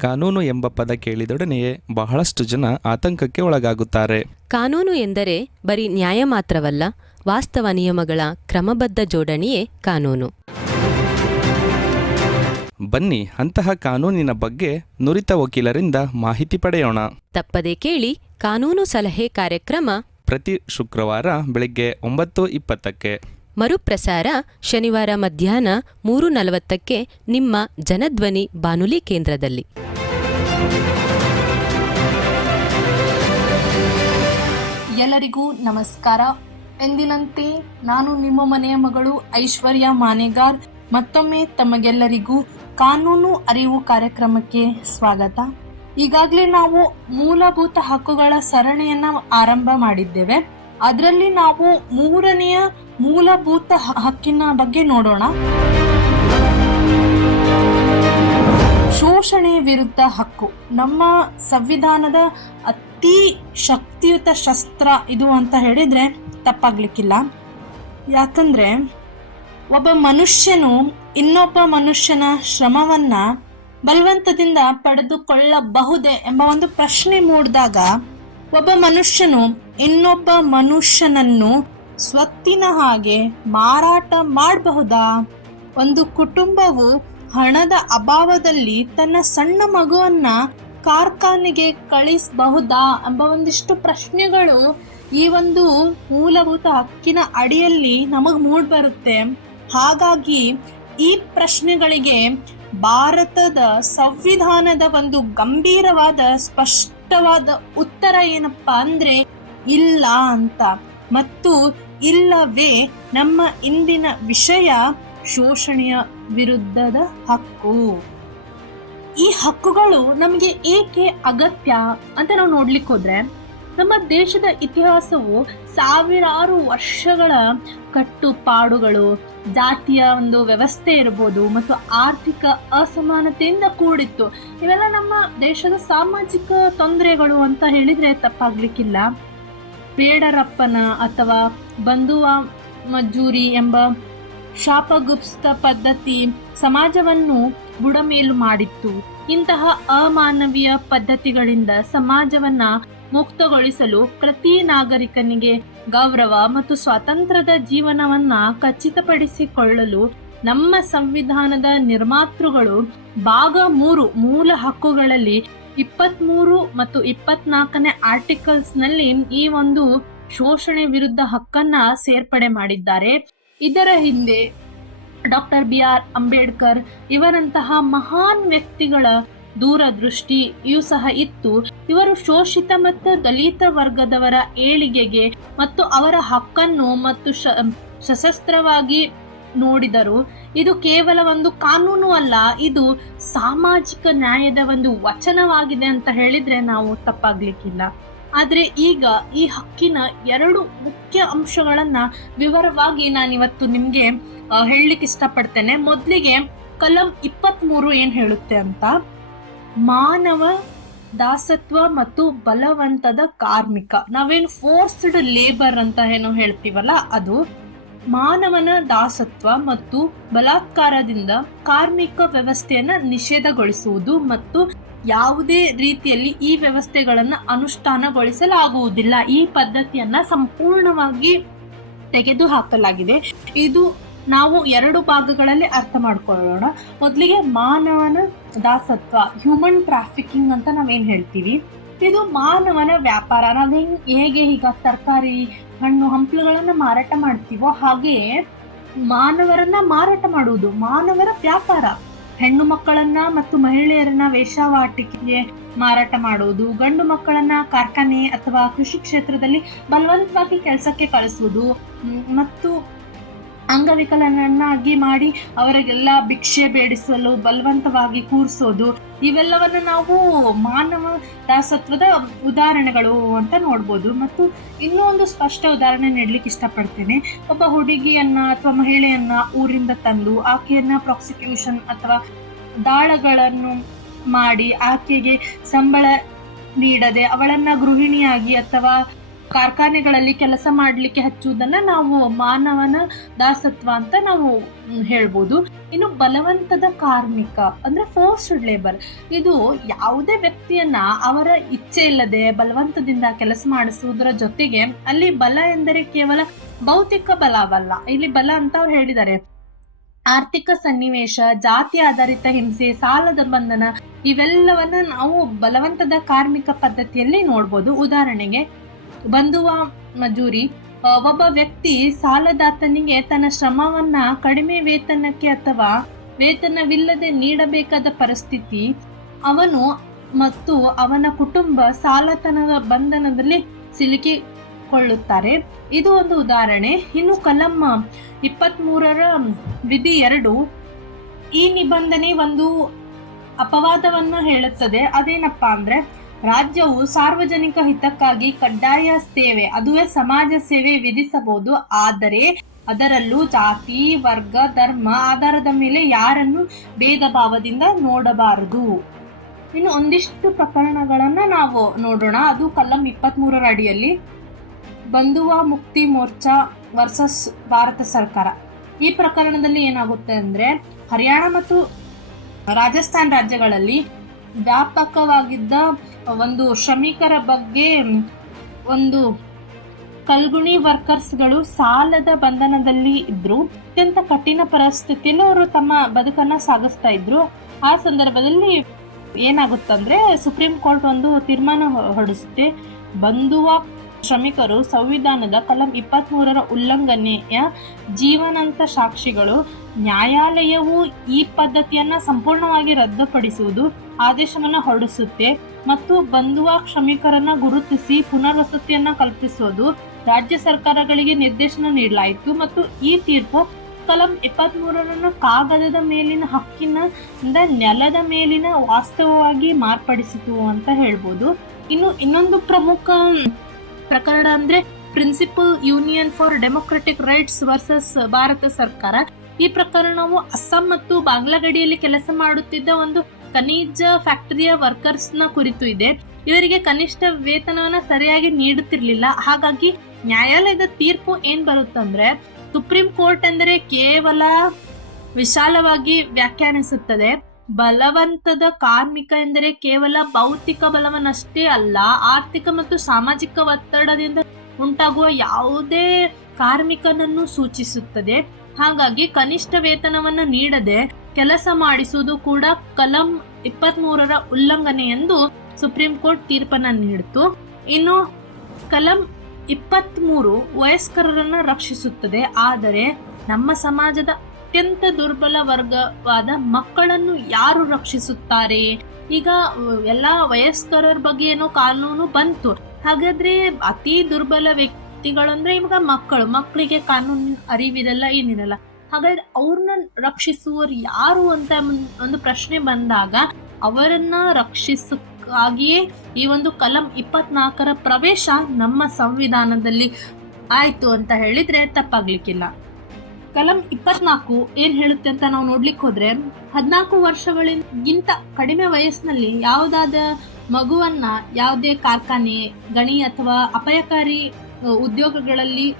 ಕಾನೂನು ಎಂಬ ಪದ ಕೇಳಿದೊಡನೆಯೇ ಬಹಳಷ್ಟು ಜನ ಆತಂಕಕ್ಕೆ ಒಳಗಾಗುತ್ತಾರೆ. ಕಾನೂನು ಎಂದರೆ ಬರೀ ನ್ಯಾಯ ಮಾತ್ರವಲ್ಲ ವಾಸ್ತವ ನಿಯಮಗಳ ಕ್ರಮಬದ್ಧ ಜೋಡಣೆಯೇ ಕಾನೂನು. ಬನ್ನಿ ಅಂತಹ ಕಾನೂನಿನ ಬಗ್ಗೆ ನುರಿತ ವಕೀಲರಿಂದ ಮಾಹಿತಿ ಪಡೆಯೋಣ. ತಪ್ಪದೆ ಕೇಳಿ ಕಾನೂನು ಸಲಹೆ ಕಾರ್ಯಕ್ರಮ ಪ್ರತಿ ಶುಕ್ರವಾರ ಬೆಳಿಗ್ಗೆ ಒಂಬತ್ತು ಇಪ್ಪತ್ತಕ್ಕೆ. ಮರುಪ್ರಸಾರ ಶನಿವಾರ ಮಧ್ಯಾಹ್ನ ಮೂರು ನಲವತ್ತಕ್ಕೆ ನಿಮ್ಮ ಜನಧ್ವನಿ ಬಾನುಲಿ ಕೇಂದ್ರದಲ್ಲಿ. ಎಲ್ಲರಿಗೂ ನಮಸ್ಕಾರ. ಎಂದಿನಂತೆ ನಾನು ನಿಮ್ಮ ಮನೆಯ ಮಗಳು ಐಶ್ವರ್ಯ ಮಾನೆಗಾರ್. ಮತ್ತೊಮ್ಮೆ ತಮಗೆಲ್ಲರಿಗೂ ಕಾನೂನು ಅರಿವು ಕಾರ್ಯಕ್ರಮಕ್ಕೆ ಸ್ವಾಗತ. ಈಗಾಗಲೇ ನಾವು ಮೂಲಭೂತ ಹಕ್ಕುಗಳ ಸರಣಿಯನ್ನ ಆರಂಭ ಮಾಡಿದ್ದೇವೆ. ಅದರಲ್ಲಿ ನಾವು ಮೂರನೆಯ ಮೂಲಭೂತ ಹಕ್ಕಿನ ಬಗ್ಗೆ ನೋಡೋಣ. ಶೋಷಣೆ ವಿರುದ್ಧ ಹಕ್ಕು. ನಮ್ಮ ಸಂವಿಧಾನದ ಅತಿ ಶಕ್ತಿಯುತ ಶಸ್ತ್ರ ಇದು ಅಂತ ಹೇಳಿದ್ರೆ ತಪ್ಪಾಗ್ಲಿಕ್ಕಿಲ್ಲ. ಯಾಕಂದ್ರೆ ಒಬ್ಬ ಮನುಷ್ಯನು ಇನ್ನೊಬ್ಬ ಮನುಷ್ಯನ ಶ್ರಮವನ್ನ ಬಲವಂತದಿಂದ ಪಡೆದುಕೊಳ್ಳಬಹುದೇ ಎಂಬ ಒಂದು ಪ್ರಶ್ನೆ ಮೂಡಿದಾಗ ಒಬ್ಬ ಮನುಷ್ಯನು ಇನ್ನೊಬ್ಬ ಮನುಷ್ಯನನ್ನು ಸ್ವತ್ತಿನ ಹಾಗೆ ಮಾರಾಟ ಮಾಡಬಹುದಾ? ಒಂದು ಕುಟುಂಬವು ಹಣದ ಅಭಾವದಲ್ಲಿ ತನ್ನ ಸಣ್ಣ ಮಗುವನ್ನ ಕಾರ್ಖಾನೆಗೆ ಕಳಿಸಬಹುದಾ ಎಂಬ ಒಂದಿಷ್ಟು ಪ್ರಶ್ನೆಗಳು ಈ ಒಂದು ಮೂಲಭೂತ ಹಕ್ಕಿನ ಅಡಿಯಲ್ಲಿ ನಮಗೆ ಮೂಡ್ ಬರುತ್ತೆ. ಹಾಗಾಗಿ ಈ ಪ್ರಶ್ನೆಗಳಿಗೆ ಭಾರತದ ಸಂವಿಧಾನದ ಒಂದು ಗಂಭೀರವಾದ, ಸ್ಪಷ್ಟವಾದ ಉತ್ತರ ಏನಪ್ಪಾ ಅಂದ್ರೆ ಇಲ್ಲ ಅಂತ. ಮತ್ತು ಇಲ್ಲವೇ ನಮ್ಮ ಇಂದಿನ ವಿಷಯ ಶೋಷಣೆಯ ವಿರುದ್ಧದ ಹಕ್ಕು. ಈ ಹಕ್ಕುಗಳು ನಮಗೆ ಏಕೆ ಅಗತ್ಯ ಅಂತ ನಾವು ನೋಡ್ಲಿಕ್ಕೆ ಹೋದ್ರೆ, ನಮ್ಮ ದೇಶದ ಇತಿಹಾಸವು ಸಾವಿರಾರು ವರ್ಷಗಳ ಕಟ್ಟುಪಾಡುಗಳು, ಜಾತಿಯ ಒಂದು ವ್ಯವಸ್ಥೆ ಇರ್ಬೋದು ಮತ್ತು ಆರ್ಥಿಕ ಅಸಮಾನತೆಯಿಂದ ಕೂಡಿತ್ತು. ಇವೆಲ್ಲ ನಮ್ಮ ದೇಶದ ಸಾಮಾಜಿಕ ತೊಂದರೆಗಳು ಅಂತ ಹೇಳಿದ್ರೆ ತಪ್ಪಾಗ್ಲಿಕ್ಕಿಲ್ಲ. ಬೇಡರಪ್ಪನ ಅಥವಾ ಬಂಧುವ ಮಜ್ಜೂರಿ ಎಂಬ ಶಾಪಗುಪ್ತ ಪದ್ಧತಿ ಸಮಾಜವನ್ನು ಬುಡಮೇಲು ಮಾಡಿತ್ತು. ಇಂತಹ ಅಮಾನವೀಯ ಪದ್ಧತಿಗಳಿಂದ ಸಮಾಜವನ್ನ ಮುಕ್ತಗೊಳಿಸಲು ಪ್ರತಿ ನಾಗರಿಕನಿಗೆ ಗೌರವ ಮತ್ತು ಸ್ವಾತಂತ್ರ್ಯದ ಜೀವನವನ್ನ ಖಚಿತಪಡಿಸಿಕೊಳ್ಳಲು ನಮ್ಮ ಸಂವಿಧಾನದ ನಿರ್ಮಾತೃಗಳು ಭಾಗ ಮೂರು ಮೂಲ ಹಕ್ಕುಗಳಲ್ಲಿ ಇಪ್ಪತ್ಮೂರು ಮತ್ತು ಇಪ್ಪತ್ನಾಲ್ಕನೇ ಆರ್ಟಿಕಲ್ಸ್ನಲ್ಲಿ ಈ ಒಂದು ಶೋಷಣೆ ವಿರುದ್ಧ ಹಕ್ಕನ್ನ ಸೇರ್ಪಡೆ ಮಾಡಿದ್ದಾರೆ. ಇದರ ಹಿಂದೆ ಡಾಕ್ಟರ್ ಬಿ ಆರ್ ಅಂಬೇಡ್ಕರ್ ಇವರಂತಹ ಮಹಾನ್ ವ್ಯಕ್ತಿಗಳ ದೂರದೃಷ್ಟಿಯು ಸಹ ಇತ್ತು. ಇವರು ಶೋಷಿತ ಮತ್ತು ದಲಿತ ವರ್ಗದವರ ಏಳಿಗೆಗೆ ಮತ್ತು ಅವರ ಹಕ್ಕನ್ನು ಮತ್ತು ಸಶಸ್ತ್ರವಾಗಿ ನೋಡಿದರು. ಇದು ಕೇವಲ ಒಂದು ಕಾನೂನು ಅಲ್ಲ, ಇದು ಸಾಮಾಜಿಕ ನ್ಯಾಯದ ಒಂದು ವಚನವಾಗಿದೆ ಅಂತ ಹೇಳಿದ್ರೆ ನಾವು ತಪ್ಪಾಗ್ಲಿಕ್ಕಿಲ್ಲ. ಆದ್ರೆ ಈಗ ಈ ಹಕ್ಕಿನ ಎರಡು ಮುಖ್ಯ ಅಂಶಗಳನ್ನು ವಿವರವಾಗಿ ನಾನಿವತ್ತು ನಿಮ್ಗೆ ಹೇಳಲಿಕ್ಕೆ ಇಷ್ಟಪಡ್ತೇನೆ. ಮೊದಲಿಗೆ ಕಲಂ ಇಪ್ಪತ್ತ್ ಮೂರು ಏನ್ ಹೇಳುತ್ತೆ ಅಂತ? ಮಾನವ ದಾಸತ್ವ ಮತ್ತು ಬಲವಂತದ ಕಾರ್ಮಿಕ. ನಾವೇನು ಫೋರ್ಸ್ಡ್ ಲೇಬರ್ ಅಂತ ಏನು ಹೇಳ್ತೀವಲ್ಲ ಅದು? ಮಾನವನ ದಾಸತ್ವ ಮತ್ತು ಬಲಾತ್ಕಾರದಿಂದ ಕಾರ್ಮಿಕ ವ್ಯವಸ್ಥೆಯನ್ನು ನಿಷೇಧಗೊಳಿಸುವುದು ಮತ್ತು ಯಾವುದೇ ರೀತಿಯಲ್ಲಿ ಈ ವ್ಯವಸ್ಥೆಗಳನ್ನು ಅನುಷ್ಠಾನಗೊಳಿಸಲಾಗುವುದಿಲ್ಲ. ಈ ಪದ್ಧತಿಯನ್ನ ಸಂಪೂರ್ಣವಾಗಿ ತೆಗೆದು ಹಾಕಲಾಗಿದೆ ಇದು ನಾವು ಎರಡು ಭಾಗಗಳಲ್ಲಿ ಅರ್ಥ ಮಾಡ್ಕೊಳ್ಳೋಣ. ಮೊದಲಿಗೆ ಮಾನವನ ದಾಸತ್ವ ಹ್ಯೂಮನ್ ಟ್ರಾಫಿಕಿಂಗ್ ಅಂತ ನಾವೇನ್ ಹೇಳ್ತೀವಿ? ಇದು ಮಾನವನ ವ್ಯಾಪಾರ. ನಾವು ಹೆಂಗ್, ಹೇಗೆ ಈಗ ತರಕಾರಿ, ಹಣ್ಣು, ಹಂಪಲುಗಳನ್ನು ಮಾರಾಟ ಮಾಡ್ತೀವೋ ಹಾಗೆಯೇ ಮಾನವರನ್ನ ಮಾರಾಟ ಮಾಡುವುದು, ಮಾನವರ ವ್ಯಾಪಾರ. ಹೆಣ್ಣು ಮಕ್ಕಳನ್ನ ಮತ್ತು ಮಹಿಳೆಯರನ್ನ ವೇಷವಾಟಿಕೆಗೆ ಮಾರಾಟ ಮಾಡುವುದು, ಗಂಡು ಮಕ್ಕಳನ್ನ ಕಾರ್ಖಾನೆ ಅಥವಾ ಕೃಷಿ ಕ್ಷೇತ್ರದಲ್ಲಿ ಬಲವಂತವಾಗಿ ಕೆಲಸಕ್ಕೆ ಕಳಿಸುವುದು ಮತ್ತು ಅಂಗವಿಕಲನನ್ನಾಗಿ ಮಾಡಿ ಅವರಿಗೆಲ್ಲ ಭಿಕ್ಷೆ ಬೇಡಿಸಲು, ಬಲವಂತವಾಗಿ ಕೂರಿಸೋದು, ಇವೆಲ್ಲವನ್ನು ನಾವು ಮಾನವ ದಾಸತ್ವದ ಉದಾಹರಣೆಗಳು ಅಂತ ನೋಡ್ಬೋದು. ಮತ್ತು ಇನ್ನೂ ಒಂದು ಸ್ಪಷ್ಟ ಉದಾಹರಣೆ ನೀಡ್ಲಿಕ್ಕೆ ಇಷ್ಟಪಡ್ತೇನೆ. ಒಬ್ಬ ಹುಡುಗಿಯನ್ನ ಅಥವಾ ಮಹಿಳೆಯನ್ನ ಊರಿಂದ ತಂದು ಆಕೆಯನ್ನ ಪ್ರಾಸಿಕ್ಯೂಷನ್ ಅಥವಾ ದಾಳಗಳನ್ನು ಮಾಡಿ ಆಕೆಗೆ ಸಂಬಳ ನೀಡದೆ ಅವಳನ್ನ ಗೃಹಿಣಿಯಾಗಿ ಅಥವಾ ಕಾರ್ಖಾನೆಗಳಲ್ಲಿ ಕೆಲಸ ಮಾಡಲಿಕ್ಕೆ ಹಚ್ಚುವುದನ್ನ ನಾವು ಮಾನವನ ದಾಸತ್ವ ಅಂತ ನಾವು ಹೇಳ್ಬೋದು. ಇನ್ನು ಬಲವಂತದ ಕಾರ್ಮಿಕ ಅಂದ್ರೆ ಫೋರ್ಸ್ಡ್ ಲೇಬರ್ ಇದು ಯಾವುದೇ ವ್ಯಕ್ತಿಯನ್ನ ಅವರ ಇಚ್ಛೆ ಇಲ್ಲದೆ ಬಲವಂತದಿಂದ ಕೆಲಸ ಮಾಡಿಸುವುದರ ಜೊತೆಗೆ ಅಲ್ಲಿ ಬಲ ಎಂದರೆ ಕೇವಲ ಭೌತಿಕ ಬಲವಲ್ಲ. ಇಲ್ಲಿ ಬಲ ಅಂತ ಅವ್ರು ಹೇಳಿದ್ದಾರೆ. ಆರ್ಥಿಕ ಸನ್ನಿವೇಶ, ಜಾತಿ ಆಧಾರಿತ ಹಿಂಸೆ, ಸಾಲದ ಬಂಧನ ಇವೆಲ್ಲವನ್ನ ನಾವು ಬಲವಂತದ ಕಾರ್ಮಿಕ ಪದ್ಧತಿಯಲ್ಲಿ ನೋಡ್ಬೋದು. ಉದಾಹರಣೆಗೆ ಬಂಧುವ ಮಜೂರಿ ಒಬ್ಬ ವ್ಯಕ್ತಿ ಸಾಲದಾತನಿಗೆ ತನ್ನ ಶ್ರಮವನ್ನ ಕಡಿಮೆ ವೇತನಕ್ಕೆ ಅಥವಾ ವೇತನವಿಲ್ಲದೆ ನೀಡಬೇಕಾದ ಪರಿಸ್ಥಿತಿ, ಅವನು ಮತ್ತು ಅವನ ಕುಟುಂಬ ಸಾಲತನದ ಬಂಧನದಲ್ಲಿ ಸಿಲುಕಿಕೊಳ್ಳುತ್ತಾರೆ. ಇದು ಒಂದು ಉದಾಹರಣೆ. ಇನ್ನು ಕಲಂ ಇಪ್ಪತ್ತ್ ಮೂರರ ವಿಧಿ ಎರಡು, ಈ ನಿಬಂಧನೆ ಒಂದು ಅಪವಾದವನ್ನು ಹೇಳುತ್ತದೆ. ಅದೇನಪ್ಪಾ ಅಂದ್ರೆ ರಾಜ್ಯವು ಸಾರ್ವಜನಿಕ ಹಿತಕ್ಕಾಗಿ ಕಡ್ಡಾಯ ಸೇವೆ, ಅದುವೇ ಸಮಾಜ ಸೇವೆ ವಿಧಿಸಬಹುದು. ಆದರೆ ಅದರಲ್ಲೂ ಜಾತಿ, ವರ್ಗ, ಧರ್ಮ ಆಧಾರದ ಮೇಲೆ ಯಾರನ್ನು ಭೇದ ಭಾವದಿಂದ ನೋಡಬಾರದು? ಇನ್ನು ಒಂದಿಷ್ಟು ಪ್ರಕರಣಗಳನ್ನು ನಾವು ನೋಡೋಣ. ಅದು ಕಲಂ ಇಪ್ಪತ್ತ್ ಮೂರರ ಅಡಿಯಲ್ಲಿ, ಬಂಧುವ ಮುಕ್ತಿ ಮೋರ್ಚಾ ವರ್ಸಸ್ ಭಾರತ ಸರ್ಕಾರ. ಈ ಪ್ರಕರಣದಲ್ಲಿ ಏನಾಗುತ್ತೆ ಅಂದ್ರೆ, ಹರಿಯಾಣ ಮತ್ತು ರಾಜಸ್ಥಾನ್ ರಾಜ್ಯಗಳಲ್ಲಿ ವ್ಯಾಪಕವಾಗಿದ್ದ ಒಂದು ಶ್ರಮಿಕರ ಬಗ್ಗೆ ಒಂದು ಕಲ್ಗುಣಿ ವರ್ಕರ್ಸ್ಗಳು ಸಾಲದ ಬಂಧನದಲ್ಲಿ ಇದ್ದರು ಅತ್ಯಂತ ಕಠಿಣ ಪರಿಸ್ಥಿತಿಯಲ್ಲಿ ಅವರು ತಮ್ಮ ಬದುಕನ್ನ ಸಾಗಿಸ್ತಾ ಇದ್ರು. ಆ ಸಂದರ್ಭದಲ್ಲಿ ಏನಾಗುತ್ತಂದ್ರೆ ಸುಪ್ರೀಂ ಕೋರ್ಟ್ ಒಂದು ತೀರ್ಮಾನ ಹೊರಡಿಸುತ್ತೆ. ಬಂಧುವ ಶ್ರಮಿಕರು ಸಂವಿಧಾನದ ಕಲಂ ಇಪ್ಪತ್ತ್ ಮೂರರ ಉಲ್ಲಂಘನೆಯ ಜೀವನಂತ ಸಾಕ್ಷಿಗಳು ನ್ಯಾಯಾಲಯವು ಈ ಪದ್ಧತಿಯನ್ನು ಸಂಪೂರ್ಣವಾಗಿ ರದ್ದುಪಡಿಸುವುದು ಆದೇಶವನ್ನು ಹೊರಡಿಸುತ್ತೆ ಮತ್ತು ಬಂಧುವ ಶ್ರಮಿಕರನ್ನು ಗುರುತಿಸಿ ಪುನರ್ವಸತಿಯನ್ನು ಕಲ್ಪಿಸುವುದು ರಾಜ್ಯ ಸರ್ಕಾರಗಳಿಗೆ ನಿರ್ದೇಶನ ನೀಡಲಾಯಿತು ಮತ್ತು ಈ ತೀರ್ಪು ಕಲಂ ಇಪ್ಪತ್ತ್ ಮೂರರನ್ನು ಕಾಗದದ ಮೇಲಿನ ಹಕ್ಕಿನ ನೆಲದ ಮೇಲಿನ ವಾಸ್ತವವಾಗಿ ಮಾರ್ಪಡಿಸಿತು ಅಂತ ಹೇಳ್ಬೋದು. ಇನ್ನು ಇನ್ನೊಂದು ಪ್ರಮುಖ ಪ್ರಕರಣ ಅಂದ್ರೆ principal union for democratic rights versus Bharat ಸರ್ಕಾರ. ಈ ಪ್ರಕರಣವು ಅಸ್ಸಾಂ ಮತ್ತು ಬಾಂಗ್ಲಾ ಗಡಿಯಲ್ಲಿ ಕೆಲಸ ಮಾಡುತ್ತಿದ್ದ ಒಂದು ಖನಿಜ ಫ್ಯಾಕ್ಟರಿಯ ವರ್ಕರ್ಸ್ನ ಕುರಿತು ಇದೆ. ಇವರಿಗೆ ಕನಿಷ್ಠ ವೇತನವನ್ನ ಸರಿಯಾಗಿ ನೀಡುತ್ತಿರಲಿಲ್ಲ. ಹಾಗಾಗಿ ನ್ಯಾಯಾಲಯದ ತೀರ್ಪು ಏನ್ ಬರುತ್ತಂದ್ರೆ ಸುಪ್ರೀಂ ಕೋರ್ಟ್ ಅಂದರೆ ಕೇವಲ ವಿಶಾಲವಾಗಿ ವ್ಯಾಖ್ಯಾನಿಸುತ್ತದೆ. ಬಲವಂತದ ಕಾರ್ಮಿಕ ಎಂದರೆ ಕೇವಲ ಭೌತಿಕ ಬಲವನ್ನಷ್ಟೇ ಅಲ್ಲ, ಆರ್ಥಿಕ ಮತ್ತು ಸಾಮಾಜಿಕ ಒತ್ತಡದಿಂದ ಉಂಟಾಗುವ ಯಾವುದೇ ಕಾರ್ಮಿಕನನ್ನು ಸೂಚಿಸುತ್ತದೆ. ಹಾಗಾಗಿ ಕನಿಷ್ಠ ವೇತನವನ್ನು ನೀಡದೆ ಕೆಲಸ ಮಾಡಿಸುವುದು ಕೂಡ ಕಲಂ ಇಪ್ಪತ್ತ್ ಮೂರರ ಉಲ್ಲಂಘನೆ ಎಂದು ಸುಪ್ರೀಂ ಕೋರ್ಟ್ ತೀರ್ಪನ್ನ ನೀಡಿತು ಇನ್ನು ಕಲಂ ಇಪ್ಪತ್ತ್ ಮೂರು ವಯಸ್ಕರರನ್ನ ರಕ್ಷಿಸುತ್ತದೆ. ಆದರೆ ನಮ್ಮ ಸಮಾಜದ ಅತ್ಯಂತ ದುರ್ಬಲ ವರ್ಗವಾದ ಮಕ್ಕಳನ್ನು ಯಾರು ರಕ್ಷಿಸುತ್ತಾರೆ? ಈಗ ಎಲ್ಲ ವಯಸ್ಕರರ ಬಗ್ಗೆ ಏನೋ ಕಾನೂನು ಬಂತು. ಹಾಗಾದ್ರೆ ಅತಿ ದುರ್ಬಲ ವ್ಯಕ್ತಿಗಳಂದ್ರೆ ಇವಾಗ ಮಕ್ಕಳು. ಮಕ್ಕಳಿಗೆ ಕಾನೂನು ಅರಿವಿರಲ್ಲ, ಏನಿರಲ್ಲ. ಹಾಗಾದ್ರೆ ಅವ್ರನ್ನ ರಕ್ಷಿಸುವವರು ಯಾರು ಅಂತ ಒಂದು ಪ್ರಶ್ನೆ ಬಂದಾಗ, ಅವರನ್ನ ರಕ್ಷಿಸಕ್ಕಾಗಿಯೇ ಈ ಒಂದು ಕಲಂ ಇಪ್ಪತ್ನಾಲ್ಕರ ಪ್ರವೇಶ ನಮ್ಮ ಸಂವಿಧಾನದಲ್ಲಿ ಆಯಿತು ಅಂತ ಹೇಳಿದ್ರೆ ತಪ್ಪಾಗ್ಲಿಕ್ಕಿಲ್ಲ. ಕಲಂ ಇಪ್ಪತ್ನಾಲ್ಕು ಏನ್ ಹೇಳುತ್ತೆ ಅಂತ ನಾವು ನೋಡ್ಲಿಕ್ಕೆ ಹೋದ್ರೆ, ಹದಿನಾಲ್ಕು ವರ್ಷಗಳಿಗಿಂತ ಕಡಿಮೆ ವಯಸ್ಸಿನಲ್ಲಿ ಯಾವುದಾದ ಮಗುವನ್ನ ಯಾವುದೇ ಕಾರ್ಖಾನೆ, ಗಣಿ ಅಥವಾ ಅಪಾಯಕಾರಿ ಉದ್ಯೋಗಗಳಲ್ಲಿ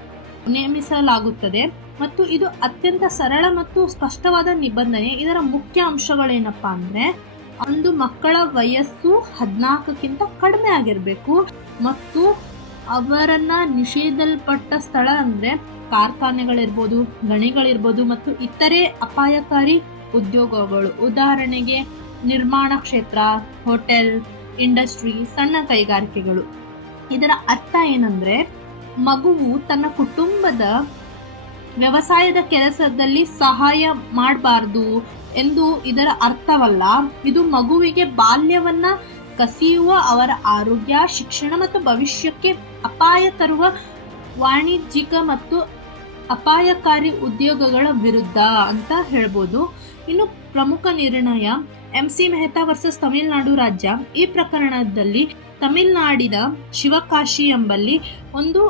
ನೇಮಿಸಲಾಗುತ್ತದೆ. ಮತ್ತು ಇದು ಅತ್ಯಂತ ಸರಳ ಮತ್ತು ಸ್ಪಷ್ಟವಾದ ನಿಬಂಧನೆ. ಇದರ ಮುಖ್ಯ ಅಂಶಗಳೇನಪ್ಪಾ ಅಂದ್ರೆ, ಒಂದು ಮಕ್ಕಳ ವಯಸ್ಸು ಹದಿನಾಲ್ಕಕ್ಕಿಂತ ಕಡಿಮೆ ಆಗಿರಬೇಕು. ಮತ್ತು ಅವರನ್ನ ನಿಷೇಧಲ್ಪಟ್ಟ ಸ್ಥಳ ಅಂದ್ರೆ ಕಾರ್ಖಾನೆಗಳಿರ್ಬೋದು, ಗಣಿಗಳಿರ್ಬೋದು ಮತ್ತು ಇತರೆ ಅಪಾಯಕಾರಿ ಉದ್ಯೋಗಗಳು. ಉದಾಹರಣೆಗೆ ನಿರ್ಮಾಣ ಕ್ಷೇತ್ರ, ಹೋಟೆಲ್, ಇಂಡಸ್ಟ್ರಿ, ಸಣ್ಣ ಕೈಗಾರಿಕೆಗಳು. ಇದರ ಅರ್ಥ ಏನಂದ್ರೆ, ಮಗುವು ತನ್ನ ಕುಟುಂಬದ ವ್ಯವಸಾಯದ ಕೆಲಸದಲ್ಲಿ ಸಹಾಯ ಮಾಡಬಾರ್ದು ಎಂದು ಇದರ ಅರ್ಥವಲ್ಲ. ಇದು ಮಗುವಿಗೆ ಬಾಲ್ಯವನ್ನ ಕಸಿಯುವ ಅವರ ಆರೋಗ್ಯ, ಶಿಕ್ಷಣ ಮತ್ತು ಭವಿಷ್ಯಕ್ಕೆ ಅಪಾಯ ತರುವ ವಾಣಿಜ್ಯಿಕ ಮತ್ತು ಅಪಾಯಕಾರಿ ಉದ್ಯೋಗಗಳ ವಿರುದ್ಧ ಅಂತ ಹೇಳ್ಬೋದು. ಇನ್ನು ಪ್ರಮುಖ ನಿರ್ಣಯ M C Mehta versus Tamil Nadu ರಾಜ್ಯ. ಈ ಪ್ರಕರಣದಲ್ಲಿ ತಮಿಳುನಾಡಿನ ಶಿವಕಾಶಿ ಎಂಬಲ್ಲಿ ಒಂದು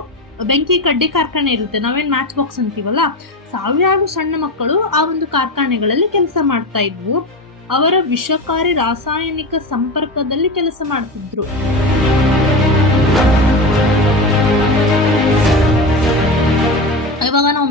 ಬೆಂಕಿ ಕಡ್ಡಿ ಕಾರ್ಖಾನೆ ಇರುತ್ತೆ. ನಾವೇನು ಮ್ಯಾಚ್ ಬಾಕ್ಸ್ ಅಂತೀವಲ್ಲ? ಸಾವಿರಾರು ಸಣ್ಣ ಮಕ್ಕಳು ಆ ಒಂದು ಕಾರ್ಖಾನೆಗಳಲ್ಲಿ ಕೆಲಸ ಮಾಡ್ತಾ ಇದ್ವು. ಅವರ ವಿಷಕಾರಿ ರಾಸಾಯನಿಕ ಸಂಪರ್ಕದಲ್ಲಿ ಕೆಲಸ ಮಾಡ್ತಿದ್ರು.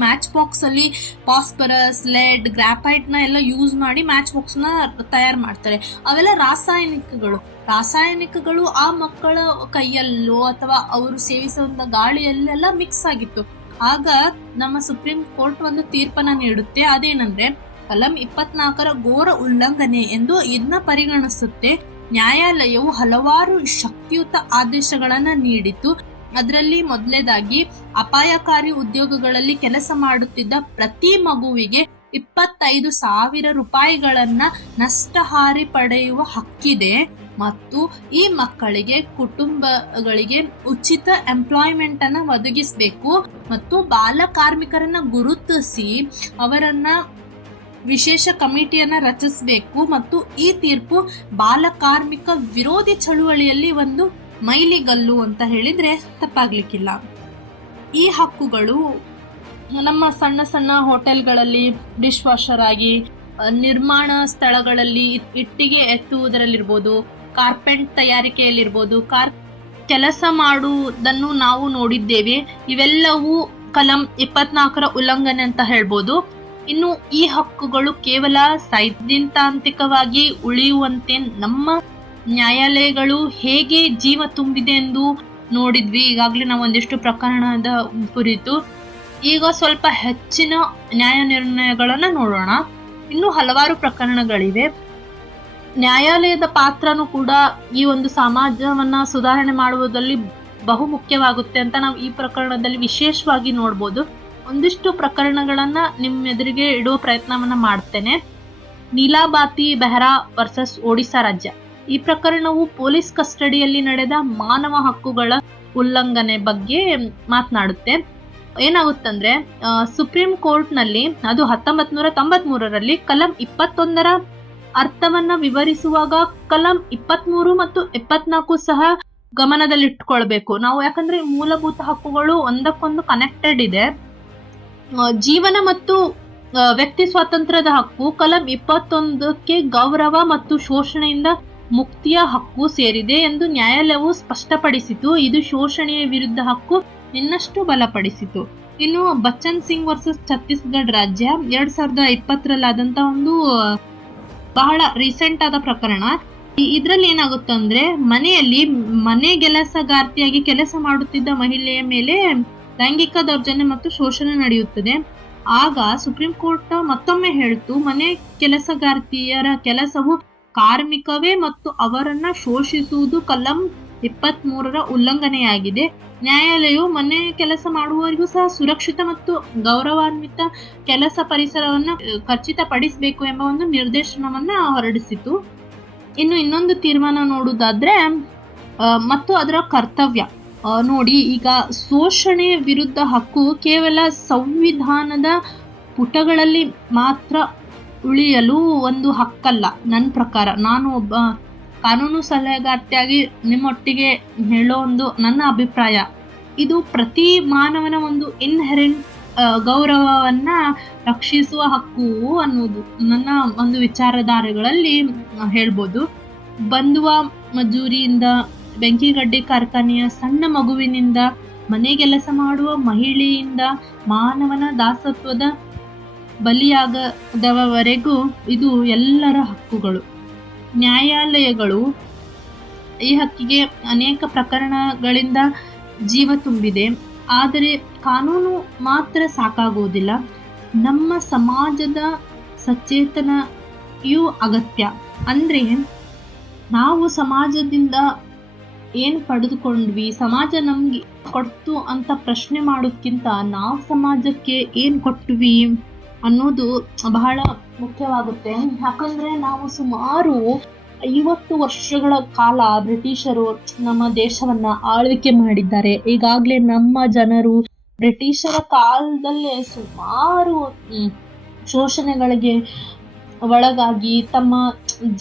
ಮ್ಯಾಚ್ ಬಾಕ್ಸ್ ಅಲ್ಲಿ ಪಾಸ್ಪರಸ್ ಲೆಡ್ ಗ್ರಾಫೈಟ್ನ ಎಲ್ಲ ಯೂಸ್ ಮಾಡಿ ಮ್ಯಾಚ್ ಬಾಕ್ಸ್ನ ತಯಾರು ಮಾಡ್ತಾರೆ. ಅವೆಲ್ಲ ರಾಸಾಯನಿಕಗಳು. ರಾಸಾಯನಿಕಗಳು ಆ ಮಕ್ಕಳ ಕೈಯಲ್ಲೋ ಅಥವಾ ಅವರು ಸೇವಿಸುವಂತ ಗಾಳಿಯಲ್ಲೆಲ್ಲ ಮಿಕ್ಸ್ ಆಗಿತ್ತು. ಆಗ ನಮ್ಮ ಸುಪ್ರೀಂ ಕೋರ್ಟ್ ಒಂದು ತೀರ್ಪನ್ನ ನೀಡುತ್ತೆ. ಅದೇನಂದ್ರೆ, ಕಲಂ ಇಪ್ಪತ್ನಾಲ್ಕರ ಘೋರ ಉಲ್ಲಂಘನೆ ಎಂದು ಇದನ್ನ ಪರಿಗಣಿಸುತ್ತೆ. ನ್ಯಾಯಾಲಯವು ಹಲವಾರು ಶಕ್ತಿಯುತ ಆದೇಶಗಳನ್ನು ನೀಡಿತು ಅದರಲ್ಲಿ ಮೊದಲೇದಾಗಿ ಅಪಾಯಕಾರಿ ಉದ್ಯೋಗಗಳಲ್ಲಿ ಕೆಲಸ ಮಾಡುತ್ತಿದ್ದ ಪ್ರತಿ ಮಗುವಿಗೆ ಇಪ್ಪತ್ತೈದು ಸಾವಿರ ರೂಪಾಯಿಗಳನ್ನ ನಷ್ಟಹಾರಿ ಪಡೆಯುವ ಹಕ್ಕಿದೆ ಮತ್ತು ಈ ಮಕ್ಕಳಿಗೆ ಕುಟುಂಬಗಳಿಗೆ ಉಚಿತ ಎಂಪ್ಲಾಯ್ಮೆಂಟ್ ಅನ್ನ ಒದಗಿಸಬೇಕು ಮತ್ತು ಬಾಲ ಕಾರ್ಮಿಕರನ್ನ ಗುರುತಿಸಿ ಅವರನ್ನ ವಿಶೇಷ ಕಮಿಟಿಯನ್ನು ರಚಿಸಬೇಕು ಮತ್ತು ಈ ತೀರ್ಪು ಬಾಲ ಕಾರ್ಮಿಕ ವಿರೋಧಿ ಚಳುವಳಿಯಲ್ಲಿ ಒಂದು ಮೈಲಿಗಲ್ಲು ಅಂತ ಹೇಳಿದ್ರೆ ತಪ್ಪಾಗ್ಲಿಕ್ಕಿಲ್ಲ. ಈ ಹಕ್ಕುಗಳು ನಮ್ಮ ಸಣ್ಣ ಸಣ್ಣ ಹೋಟೆಲ್ಗಳಲ್ಲಿ ಡಿಶ್ ವಾಷರ್ ಆಗಿ ನಿರ್ಮಾಣ ಸ್ಥಳಗಳಲ್ಲಿ ಇಟ್ಟಿಗೆ ಎತ್ತುವುದರಲ್ಲಿರ್ಬೋದು, ಕಾರ್ಪೆಂಟ್ ತಯಾರಿಕೆಯಲ್ಲಿರ್ಬೋದು, ಕಾರ್ ಕೆಲಸ ಮಾಡುವುದನ್ನು ನಾವು ನೋಡಿದ್ದೇವೆ. ಇವೆಲ್ಲವೂ ಕಲಂ ಇಪ್ಪತ್ನಾಲ್ಕರ ಉಲ್ಲಂಘನೆ ಅಂತ ಹೇಳ್ಬೋದು. ಇನ್ನು ಈ ಹಕ್ಕುಗಳು ಕೇವಲ ಸೈದ್ಧಾಂತಿಕವಾಗಿ ಉಳಿಯುವಂತೆ ನಮ್ಮ ನ್ಯಾಯಾಲಯಗಳು ಹೇಗೆ ಜೀವ ತುಂಬಿದೆ ಎಂದು ನೋಡಿದ್ವಿ. ಈಗಾಗಲೇ ನಾವು ಒಂದಿಷ್ಟು ಪ್ರಕರಣದ ಕುರಿತು ಈಗ ಸ್ವಲ್ಪ ಹೆಚ್ಚಿನ ನ್ಯಾಯ ನಿರ್ಣಯಗಳನ್ನು ನೋಡೋಣ. ಇನ್ನೂ ಹಲವಾರು ಪ್ರಕರಣಗಳಿವೆ. ನ್ಯಾಯಾಲಯದ ಪಾತ್ರನೂ ಕೂಡ ಈ ಒಂದು ಸಮಾಜವನ್ನು ಸುಧಾರಣೆ ಮಾಡುವುದರಲ್ಲಿ ಬಹು ಮುಖ್ಯವಾಗುತ್ತೆ ಅಂತ ನಾವು ಈ ಪ್ರಕರಣದಲ್ಲಿ ವಿಶೇಷವಾಗಿ ನೋಡ್ಬೋದು. ಒಂದಿಷ್ಟು ಪ್ರಕರಣಗಳನ್ನು ನಿಮ್ಮ ಎದುರಿಗೆ ಇಡುವ ಪ್ರಯತ್ನವನ್ನು ಮಾಡ್ತೇನೆ. ನೀಲಾಬಾತಿ ಬೆಹರಾ ವರ್ಸಸ್ ಒಡಿಶಾ ರಾಜ್ಯ. ಈ ಪ್ರಕರಣವು ಪೊಲೀಸ್ ಕಸ್ಟಡಿಯಲ್ಲಿ ನಡೆದ ಮಾನವ ಹಕ್ಕುಗಳ ಉಲ್ಲಂಘನೆ ಬಗ್ಗೆ ಮಾತನಾಡುತ್ತೆ. ಏನಾಗುತ್ತಂದ್ರೆ ಸುಪ್ರೀಂ ಕೋರ್ಟ್ನಲ್ಲಿ ಅದು ಹತ್ತೊಂಬತ್ ನೂರ ತೊಂಬತ್ ಮೂರರಲ್ಲಿ ಕಲಂ ಇಪ್ಪತ್ತೊಂದರ ಅರ್ಥವನ್ನ ವಿವರಿಸುವಾಗ ಕಲಂ ಇಪ್ಪತ್ಮೂರು ಮತ್ತು ಇಪ್ಪತ್ನಾಲ್ಕು ಸಹ ಗಮನದಲ್ಲಿಟ್ಕೊಳ್ಬೇಕು. ನಾವು ಯಾಕಂದ್ರೆ ಮೂಲಭೂತ ಹಕ್ಕುಗಳು ಒಂದಕ್ಕೊಂದು ಕನೆಕ್ಟೆಡ್ ಇದೆ. ಜೀವನ ಮತ್ತು ವ್ಯಕ್ತಿ ಸ್ವಾತಂತ್ರ್ಯದ ಹಕ್ಕು ಕಲಂ ಇಪ್ಪತ್ತೊಂದಕ್ಕೆ ಗೌರವ ಮತ್ತು ಶೋಷಣೆಯಿಂದ ಮುಕ್ತಿಯ ಹಕ್ಕು ಸೇರಿದೆ ಎಂದು ನ್ಯಾಯಾಲಯವು ಸ್ಪಷ್ಟಪಡಿಸಿತು. ಇದು ಶೋಷಣೆಯ ವಿರುದ್ಧ ಹಕ್ಕು ಇನ್ನಷ್ಟು ಬಲಪಡಿಸಿತು. ಇನ್ನು ಬಚ್ಚನ್ ಸಿಂಗ್ ವರ್ಸಸ್ ಛತ್ತೀಸ್ಗಢ ರಾಜ್ಯ ಎರಡ್ ಸಾವಿರದ ಇಪ್ಪತ್ತರಲ್ಲಾದಂತ ಒಂದು ಬಹಳ ರೀಸೆಂಟ್ ಆದ ಪ್ರಕರಣ. ಇದರಲ್ಲಿ ಏನಾಗುತ್ತೆ ಅಂದ್ರೆ ಮನೆಯಲ್ಲಿ ಮನೆ ಕೆಲಸಗಾರ್ತಿಯಾಗಿ ಕೆಲಸ ಮಾಡುತ್ತಿದ್ದ ಮಹಿಳೆಯ ಮೇಲೆ ಲೈಂಗಿಕ ದೌರ್ಜನ್ಯ ಮತ್ತು ಶೋಷಣೆ ನಡೆಯುತ್ತದೆ. ಆಗ ಸುಪ್ರೀಂ ಕೋರ್ಟ್ ಮತ್ತೊಮ್ಮೆ ಹೇಳ್ತು, ಮನೆ ಕೆಲಸಗಾರ್ತಿಯರ ಕೆಲಸವು ಕಾರ್ಮಿಕವೇ ಮತ್ತು ಅವರನ್ನ ಶೋಷಿಸುವುದು ಕಲಂ ಇಪ್ಪತ್ತ್ ಮೂರರ ಉಲ್ಲಂಘನೆಯಾಗಿದೆ. ನ್ಯಾಯಾಲಯವು ಮನೆ ಕೆಲಸ ಮಾಡುವವರಿಗೂ ಸಹ ಸುರಕ್ಷಿತ ಮತ್ತು ಗೌರವಾನ್ವಿತ ಕೆಲಸ ಪರಿಸರವನ್ನು ಖಚಿತಪಡಿಸಬೇಕು ಎಂಬ ಒಂದು ನಿರ್ದೇಶನವನ್ನ ಹೊರಡಿಸಿತು. ಇನ್ನು ಇನ್ನೊಂದು ತೀರ್ಮಾನ ನೋಡುವುದಾದ್ರೆ ಮತ್ತು ಅದರ ಕರ್ತವ್ಯ. ನೋಡಿ, ಈಗ ಶೋಷಣೆ ವಿರುದ್ಧ ಹಕ್ಕು ಕೇವಲ ಸಂವಿಧಾನದ ಪುಟಗಳಲ್ಲಿ ಮಾತ್ರ ಉಳಿಯಲು ಒಂದು ಹಕ್ಕಲ್ಲ. ನನ್ನ ಪ್ರಕಾರ. ನಾನು ಒಬ್ಬ ಕಾನೂನು ಸಲಹೆಗಾರ್ತಿಯಾಗಿ ನಿಮ್ಮೊಟ್ಟಿಗೆ ಹೇಳೋ ಒಂದು ನನ್ನ ಅಭಿಪ್ರಾಯ. ಇದು ಪ್ರತಿ ಮಾನವನ ಒಂದು ಇನ್ಹೆರೆಂಟ್ ಗೌರವವನ್ನ ರಕ್ಷಿಸುವ ಹಕ್ಕು ಅನ್ನೋದು ನನ್ನ ಒಂದು ವಿಚಾರಧಾರೆಗಳಲ್ಲಿ ಹೇಳ್ಬೋದು. ಬಂಧುವ ಮಜೂರಿಯಿಂದ ಬೆಂಕಿಗಡ್ಡೆ ಕಾರ್ಖಾನೆಯ ಸಣ್ಣ ಮಗುವಿನಿಂದ, ಮನೆ ಕೆಲಸ ಮಾಡುವ ಮಹಿಳೆಯಿಂದ, ಮಾನವನ ದಾಸತ್ವದ ಬಲಿಯಾಗದವರೆಗೂ ಇದು ಎಲ್ಲರ ಹಕ್ಕುಗಳು. ನ್ಯಾಯಾಲಯಗಳು ಈ ಹಕ್ಕಿಗೆ ಅನೇಕ ಪ್ರಕರಣಗಳಿಂದ ಜೀವ ತುಂಬಿದೆ. ಆದರೆ ಕಾನೂನು ಮಾತ್ರ ಸಾಕಾಗುವುದಿಲ್ಲ. ನಮ್ಮ ಸಮಾಜದ ಸಚೇತನೆಯೂ ಅಗತ್ಯ. ಅಂದ್ರೆ ನಾವು ಸಮಾಜದಿಂದ ಏನು ಪಡೆದುಕೊಂಡ್ವಿ, ಸಮಾಜ ನಮಗೆ ಕೊಡ್ತು ಅಂತ ಪ್ರಶ್ನೆ ಮಾಡೋಕ್ಕಿಂತ ನಾವು ಸಮಾಜಕ್ಕೆ ಏನು ಕೊಟ್ವಿ? ಅನ್ನೋದು ಬಹಳ ಮುಖ್ಯವಾಗುತ್ತೆ. ಯಾಕಂದ್ರೆ ನಾವು ಸುಮಾರು ಐವತ್ತು ವರ್ಷಗಳ ಕಾಲ ಬ್ರಿಟಿಷರು ನಮ್ಮ ದೇಶವನ್ನ ಆಳ್ವಿಕೆ ಮಾಡಿದ್ದಾರೆ. ಈಗಾಗಲೇ ನಮ್ಮ ಜನರು ಬ್ರಿಟಿಷರ ಕಾಲದಲ್ಲೇ ಸುಮಾರು ಶೋಷಣೆಗಳಿಗೆ ಒಳಗಾಗಿ ತಮ್ಮ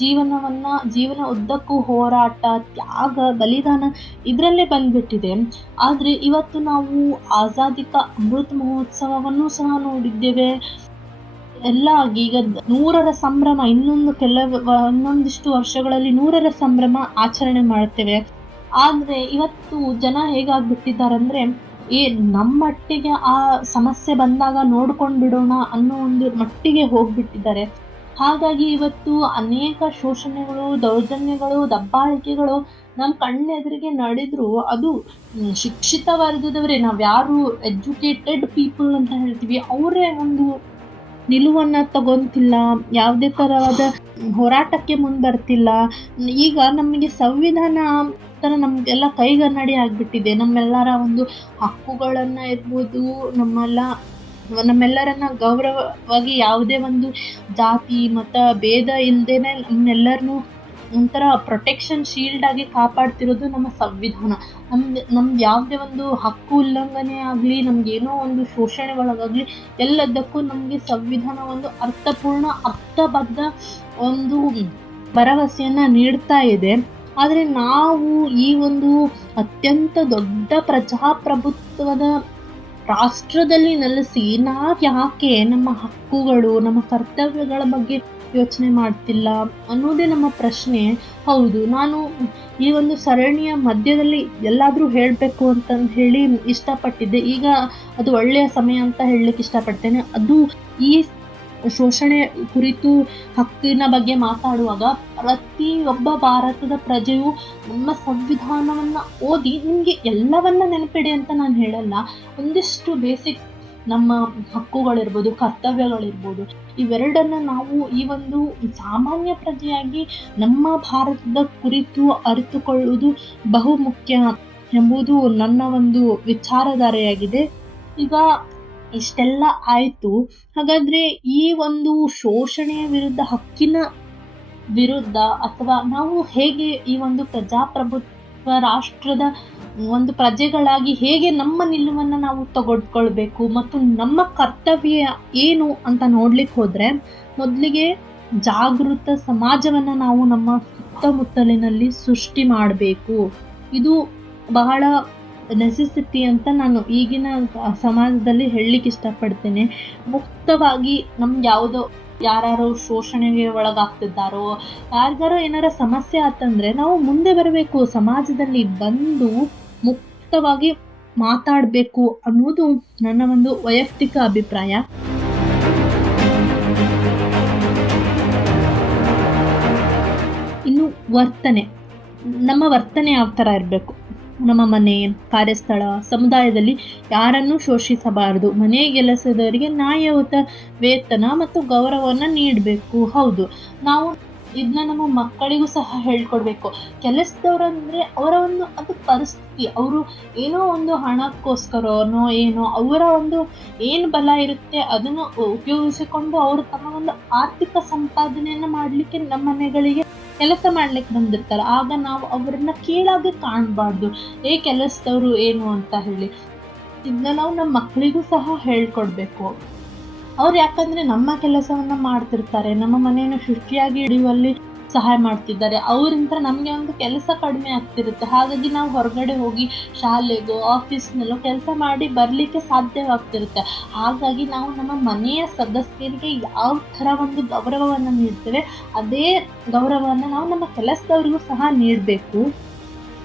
ಜೀವನವನ್ನ, ಜೀವನ ಉದ್ದಕ್ಕೂ ಹೋರಾಟ, ತ್ಯಾಗ, ಬಲಿದಾನ ಇದರಲ್ಲೇ ಬಂದ್ಬಿಟ್ಟಿದೆ. ಆದ್ರೆ ಇವತ್ತು ನಾವು ಆಜಾದಿಕ ಅಮೃತ ಮಹೋತ್ಸವವನ್ನು ಸಹ ನೋಡಿದ್ದೇವೆ. ಎಲ್ಲ ಈಗ ನೂರರ ಸಂಭ್ರಮ, ಇನ್ನೊಂದು ಕೆಲವು, ಇನ್ನೊಂದಿಷ್ಟು ವರ್ಷಗಳಲ್ಲಿ ನೂರರ ಸಂಭ್ರಮ ಆಚರಣೆ ಮಾಡ್ತೇವೆ ಆದ್ರೆ ಇವತ್ತು ಜನ ಹೇಗಾಗ್ಬಿಟ್ಟಿದ್ದಾರೆ ಅಂದ್ರೆ ಏ ನಮ್ಮ ಮಟ್ಟಿಗೆ ಆ ಸಮಸ್ಯೆ ಬಂದಾಗ ನೋಡ್ಕೊಂಡು ಬಿಡೋಣ ಅನ್ನೋ ಒಂದು ಮಟ್ಟಿಗೆ ಹೋಗ್ಬಿಟ್ಟಿದ್ದಾರೆ. ಹಾಗಾಗಿ ಇವತ್ತು ಅನೇಕ ಶೋಷಣೆಗಳು, ದೌರ್ಜನ್ಯಗಳು, ದಬ್ಬಾಳಿಕೆಗಳು ನಮ್ಮ ಕಣ್ಣೆದುರಿಗೆ ನಡೆದ್ರು, ಅದು ಶಿಕ್ಷಿತ ವರ್ಗದವರೇ, ನಾವ್ಯಾರು ಎಜುಕೇಟೆಡ್ ಪೀಪಲ್ ಅಂತ ಹೇಳ್ತೀವಿ, ಅವರೇ ಒಂದು ನಿಲುವನ್ನು ತಗೊಂತಿಲ್ಲ, ಯಾವುದೇ ಥರವಾದ ಹೋರಾಟಕ್ಕೆ ಮುಂದೆ ಬರ್ತಿಲ್ಲ ಈಗ ನಮಗೆ ಸಂವಿಧಾನ ಥರ ನಮಗೆಲ್ಲ ಕೈಗನ್ನಡಿ ಆಗಿಬಿಟ್ಟಿದೆ. ನಮ್ಮೆಲ್ಲರ ಒಂದು ಹಕ್ಕುಗಳನ್ನು ಇರ್ಬೋದು, ನಮ್ಮೆಲ್ಲ, ನಮ್ಮೆಲ್ಲರನ್ನ ಗೌರವವಾಗಿ ಯಾವುದೇ ಒಂದು ಜಾತಿ, ಮತ, ಭೇದ ಇಲ್ಲದೇನೆ ನಮ್ಮೆಲ್ಲರನ್ನೂ ಒಂಥರ ಪ್ರೊಟೆಕ್ಷನ್ ಶೀಲ್ಡ್ ಆಗಿ ಕಾಪಾಡ್ತಿರೋದು ನಮ್ಮ ಸಂವಿಧಾನ. ನಮ್ದು ನಮ್ದು ಯಾವುದೇ ಒಂದು ಹಕ್ಕು ಉಲ್ಲಂಘನೆ ಆಗಲಿ ನಮಗೇನೋ ಒಂದು ಶೋಷಣೆ ಒಳಗಾಗಲಿ, ಎಲ್ಲದಕ್ಕೂ ನಮಗೆ ಸಂವಿಧಾನ ಒಂದು ಅರ್ಥಪೂರ್ಣ, ಅರ್ಥಬದ್ಧ ಒಂದು ಭರವಸೆಯನ್ನು ನೀಡ್ತಾ ಇದೆ. ಆದರೆ ನಾವು ಈ ಒಂದು ಅತ್ಯಂತ ದೊಡ್ಡ ಪ್ರಜಾಪ್ರಭುತ್ವದ ರಾಷ್ಟ್ರದಲ್ಲಿ ನೆಲೆಸಿ ನಾವು ಯಾಕೆ ನಮ್ಮ ಹಕ್ಕುಗಳು, ನಮ್ಮ ಕರ್ತವ್ಯಗಳ ಬಗ್ಗೆ ಯೋಚನೆ ಮಾಡ್ತಿಲ್ಲ ಅನ್ನೋದೇ ನಮ್ಮ ಪ್ರಶ್ನೆ. ಹೌದು, ನಾನು ಈ ಒಂದು ಸರಣಿಯ ಮಧ್ಯದಲ್ಲಿ ಎಲ್ಲಾದರೂ ಹೇಳಬೇಕು ಅಂತಂದು ಹೇಳಿ ಇಷ್ಟಪಟ್ಟಿದ್ದೆ. ಈಗ ಅದು ಒಳ್ಳೆಯ ಸಮಯ ಅಂತ ಹೇಳಲಿಕ್ಕೆ ಇಷ್ಟಪಡ್ತೇನೆ. ಅದು ಈ ಶೋಷಣೆ ಕುರಿತು ಹಕ್ಕಿನ ಬಗ್ಗೆ ಮಾತಾಡುವಾಗ ಪ್ರತಿಯೊಬ್ಬ ಭಾರತದ ಪ್ರಜೆಯು ನಮ್ಮ ಸಂವಿಧಾನವನ್ನು ಓದಿ ನಿಮಗೆ ಎಲ್ಲವನ್ನ ನೆನಪಿಡಿ ಅಂತ ನಾನು ಹೇಳಲ್ಲ. ಒಂದಿಷ್ಟು ಬೇಸಿಕ್ ನಮ್ಮ ಹಕ್ಕುಗಳಿರ್ಬೋದು, ಕರ್ತವ್ಯಗಳಿರ್ಬೋದು, ಇವೆರಡನ್ನ ನಾವು ಈ ಒಂದು ಸಾಮಾನ್ಯ ಪ್ರಜೆಯಾಗಿ ನಮ್ಮ ಭಾರತದ ಕುರಿತು ಅರಿತುಕೊಳ್ಳುವುದು ಬಹು ಮುಖ್ಯ ಎಂಬುದು ನನ್ನ ಒಂದು ವಿಚಾರಧಾರೆಯಾಗಿದೆ. ಈಗ ಇಷ್ಟೆಲ್ಲ ಆಯಿತು. ಹಾಗಾದರೆ ಈ ಒಂದು ಶೋಷಣೆಯ ವಿರುದ್ಧ, ಹಕ್ಕಿನ ವಿರುದ್ಧ ಅಥವಾ ನಾವು ಹೇಗೆ ಈ ಒಂದು ಪ್ರಜಾಪ್ರಭುತ್ವ ರಾಷ್ಟ್ರದ ಒಂದು ಪ್ರಜೆಗಳಾಗಿ ಹೇಗೆ ನಮ್ಮ ನಿಲುವನ್ನು ನಾವು ತಗೊಳ್ಕೊಳ್ಬೇಕು ಮತ್ತು ನಮ್ಮ ಕರ್ತವ್ಯ ಏನು ಅಂತ ನೋಡ್ಲಿಕ್ಕೆ ಹೋದರೆ ಮೊದಲಿಗೆ ಜಾಗೃತ ಸಮಾಜವನ್ನು ನಾವು ನಮ್ಮ ಸುತ್ತಮುತ್ತಲಿನಲ್ಲಿ ಸೃಷ್ಟಿ ಮಾಡಬೇಕು. ಇದು ಬಹಳ ನೆಸೆಸಿಟಿ ಅಂತ ನಾನು ಈಗಿನ ಸಮಾಜದಲ್ಲಿ ಹೇಳಲಿಕ್ಕೆ ಇಷ್ಟಪಡ್ತೇನೆ. ಮುಕ್ತವಾಗಿ ನಮ್ಗೆ ಯಾವುದೋ ಯಾರು ಶೋಷಣೆಗೆ ಒಳಗಾಗ್ತಿದ್ದಾರೋ, ಯಾರಿಗಾರೋ ಏನಾರ ಸಮಸ್ಯೆ ಆತಂದ್ರೆ ನಾವು ಮುಂದೆ ಬರಬೇಕು. ಸಮಾಜದಲ್ಲಿ ಬಂದು ಮುಕ್ತವಾಗಿ ಮಾತಾಡಬೇಕು ಅನ್ನೋದು ನನ್ನ ಒಂದು ವೈಯಕ್ತಿಕ ಅಭಿಪ್ರಾಯ. ಇನ್ನು ವರ್ತನೆ. ನಮ್ಮ ವರ್ತನೆ ಯಾವ ಥರ ಇರಬೇಕು? ನಮ್ಮ ಮನೆ, ಕಾರ್ಯಸ್ಥಳ, ಸಮುದಾಯದಲ್ಲಿ ಯಾರನ್ನೂ ಶೋಷಿಸಬಾರದು. ಮನೆ ಕೆಲಸದವರಿಗೆ ನ್ಯಾಯಯುತ ವೇತನ ಮತ್ತು ಗೌರವವನ್ನು ನೀಡಬೇಕು. ಹೌದು. ನಾವು ಇದನ್ನ ನಮ್ಮ ಮಕ್ಕಳಿಗೂ ಸಹ ಹೇಳ್ಕೊಡ್ಬೇಕು. ಕೆಲಸದವ್ರಂದ್ರೆ ಅವರ ಒಂದು ಅದು ಪರಿಸ್ಥಿತಿ ಅವರು ಏನೋ ಒಂದು ಹಣಕ್ಕೋಸ್ಕರನೋ ಏನೋ ಅವರ ಒಂದು ಏನು ಬಲ ಇರುತ್ತೆ ಅದನ್ನು ಉಪಯೋಗಿಸಿಕೊಂಡು ಅವರು ತಮ್ಮ ಒಂದು ಆರ್ಥಿಕ ಸಂಪಾದನೆಯನ್ನು ಮಾಡಲಿಕ್ಕೆ ನಮ್ಮ ಮನೆಗಳಿಗೆ ಕೆಲಸ ಮಾಡ್ಲಿಕ್ಕೆ ಬಂದಿರ್ತಾರೆ. ಆಗ ನಾವು ಅವರನ್ನ ಕೀಳಾಗಿ ಕಾಣಬಾರ್ದು. ಏ ಕೆಲಸದವರು ಏನು ಅಂತ ಹೇಳಿ. ಇದನ್ನ ನಾವು ನಮ್ಮ ಮಕ್ಕಳಿಗೂ ಸಹ ಹೇಳ್ಕೊಡ್ಬೇಕು. ಅವ್ರು ಯಾಕಂದ್ರೆ ನಮ್ಮ ಕೆಲಸವನ್ನ ಮಾಡ್ತಿರ್ತಾರೆ, ನಮ್ಮ ಮನೆಯನ್ನು ಶುಚಿಯಾಗಿ ಇಡುವಲ್ಲಿ ಸಹಾಯ ಮಾಡ್ತಿದ್ದಾರೆ. ಅವರಿಂದ ನಮಗೆ ಒಂದು ಕೆಲಸ ಕಡಿಮೆ ಆಗ್ತಿರುತ್ತೆ. ಹಾಗಾಗಿ ನಾವು ಹೊರಗಡೆ ಹೋಗಿ ಶಾಲೆಗೋ ಆಫೀಸ್ನಲ್ಲೋ ಕೆಲಸ ಮಾಡಿ ಬರಲಿಕ್ಕೆ ಸಾಧ್ಯವಾಗ್ತಿರುತ್ತೆ. ಹಾಗಾಗಿ ನಾವು ನಮ್ಮ ಮನೆಯ ಸದಸ್ಯರಿಗೆ ಯಾವ ಥರ ಒಂದು ಗೌರವವನ್ನು ನೀಡ್ತೇವೆ, ಅದೇ ಗೌರವವನ್ನು ನಾವು ನಮ್ಮ ಕೆಲಸದವರಿಗೂ ಸಹ ನೀಡಬೇಕು.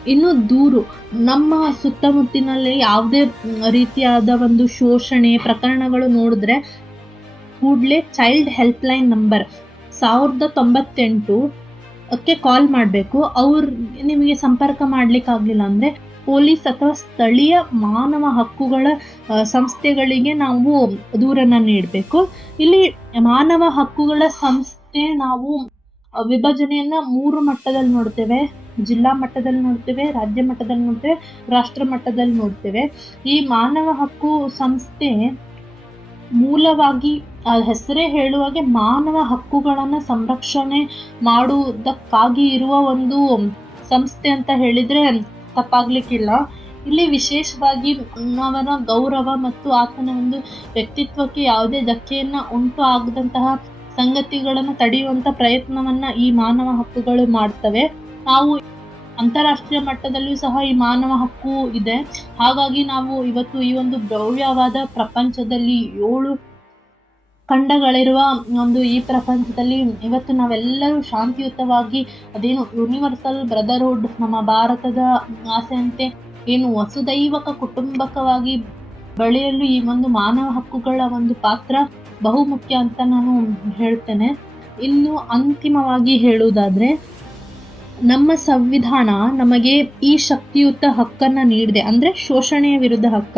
ಇನ್ನು ದೂರು, ನಮ್ಮ ಸುತ್ತಮುತ್ತಿನಲ್ಲಿ ಯಾವುದೇ ರೀತಿಯಾದ ಒಂದು ಶೋಷಣೆ, ಪ್ರಕರಣಗಳು ನೋಡಿದ್ರೆ ಕೂಡಲೇ ಚೈಲ್ಡ್ ಹೆಲ್ಪ್ಲೈನ್ ನಂಬರ್ ಸಾವಿರದ ತೊಂಬತ್ತೆಂಟು ಕ್ಕೆ ಕಾಲ್ ಮಾಡಬೇಕು. ಅವ್ರು ನಿಮಗೆ ಸಂಪರ್ಕ ಮಾಡಲಿಕ್ಕಾಗಲಿಲ್ಲ ಅಂದರೆ ಪೊಲೀಸ್ ಅಥವಾ ಸ್ಥಳೀಯ ಮಾನವ ಹಕ್ಕುಗಳ ಸಂಸ್ಥೆಗಳಿಗೆ ನಾವು ದೂರನ್ನು ನೀಡಬೇಕು. ಇಲ್ಲಿ ಮಾನವ ಹಕ್ಕುಗಳ ಸಂಸ್ಥೆ ನಾವು ವಿಭಜನೆಯನ್ನ ಮೂರು ಮಟ್ಟದಲ್ಲಿ ನೋಡ್ತೇವೆ. ಜಿಲ್ಲಾ ಮಟ್ಟದಲ್ಲಿ ನೋಡ್ತೇವೆ, ರಾಜ್ಯ ಮಟ್ಟದಲ್ಲಿ ನೋಡ್ತೇವೆ, ರಾಷ್ಟ್ರ ಮಟ್ಟದಲ್ಲಿ ನೋಡ್ತೇವೆ. ಈ ಮಾನವ ಹಕ್ಕು ಸಂಸ್ಥೆ ಮೂಲವಾಗಿ ಹೆಸರೇ ಹೇಳುವಾಗೆ ಮಾನವ ಹಕ್ಕುಗಳನ್ನು ಸಂರಕ್ಷಣೆ ಮಾಡುವುದಕ್ಕಾಗಿ ಇರುವ ಒಂದು ಸಂಸ್ಥೆ ಅಂತ ಹೇಳಿದ್ರೆ ತಪ್ಪಾಗ್ಲಿಕ್ಕಿಲ್ಲ. ಇಲ್ಲಿ ವಿಶೇಷವಾಗಿ ಅವನ ಗೌರವ ಮತ್ತು ಆತನ ಒಂದು ವ್ಯಕ್ತಿತ್ವಕ್ಕೆ ಯಾವುದೇ ಧಕ್ಕೆಯನ್ನು ಉಂಟು ಆಗದಂತಹ ಸಂಗತಿಗಳನ್ನು ತಡೆಯುವಂತ ಪ್ರಯತ್ನವನ್ನ ಈ ಮಾನವ ಹಕ್ಕುಗಳು ಮಾಡ್ತವೆ. ನಾವು ಅಂತಾರಾಷ್ಟ್ರೀಯ ಮಟ್ಟದಲ್ಲಿಯೂ ಸಹ ಈ ಮಾನವ ಹಕ್ಕು ಇದೆ. ಹಾಗಾಗಿ ನಾವು ಇವತ್ತು ಈ ಒಂದು ಭವ್ಯವಾದ ಪ್ರಪಂಚದಲ್ಲಿ ಏಳು ಖಂಡಗಳಿರುವ ಒಂದು ಈ ಪ್ರಪಂಚದಲ್ಲಿ ಇವತ್ತು ನಾವೆಲ್ಲರೂ ಶಾಂತಿಯುತವಾಗಿ ಅದೇನು ಯೂನಿವರ್ಸಲ್ ಬ್ರದರ್ಹುಡ್ ನಮ್ಮ ಭಾರತದ ಆಸೆಯಂತೆ ಏನು ವಸುದೈವಕ ಕುಟುಂಬಕವಾಗಿ ಬೆಳೆಯಲು ಈ ಒಂದು ಮಾನವ ಹಕ್ಕುಗಳ ಒಂದು ಪಾತ್ರ ಬಹುಮುಖ್ಯ ಅಂತ ನಾನು ಹೇಳ್ತೇನೆ. ಇನ್ನು ಅಂತಿಮವಾಗಿ ಹೇಳುವುದಾದ್ರೆ, ನಮ್ಮ ಸಂವಿಧಾನ ನಮಗೆ ಈ ಶಕ್ತಿಯುತ ಹಕ್ಕನ್ನ ನೀಡಿದೆ. ಅಂದ್ರೆ ಶೋಷಣೆಯ ವಿರುದ್ಧ ಹಕ್ಕ.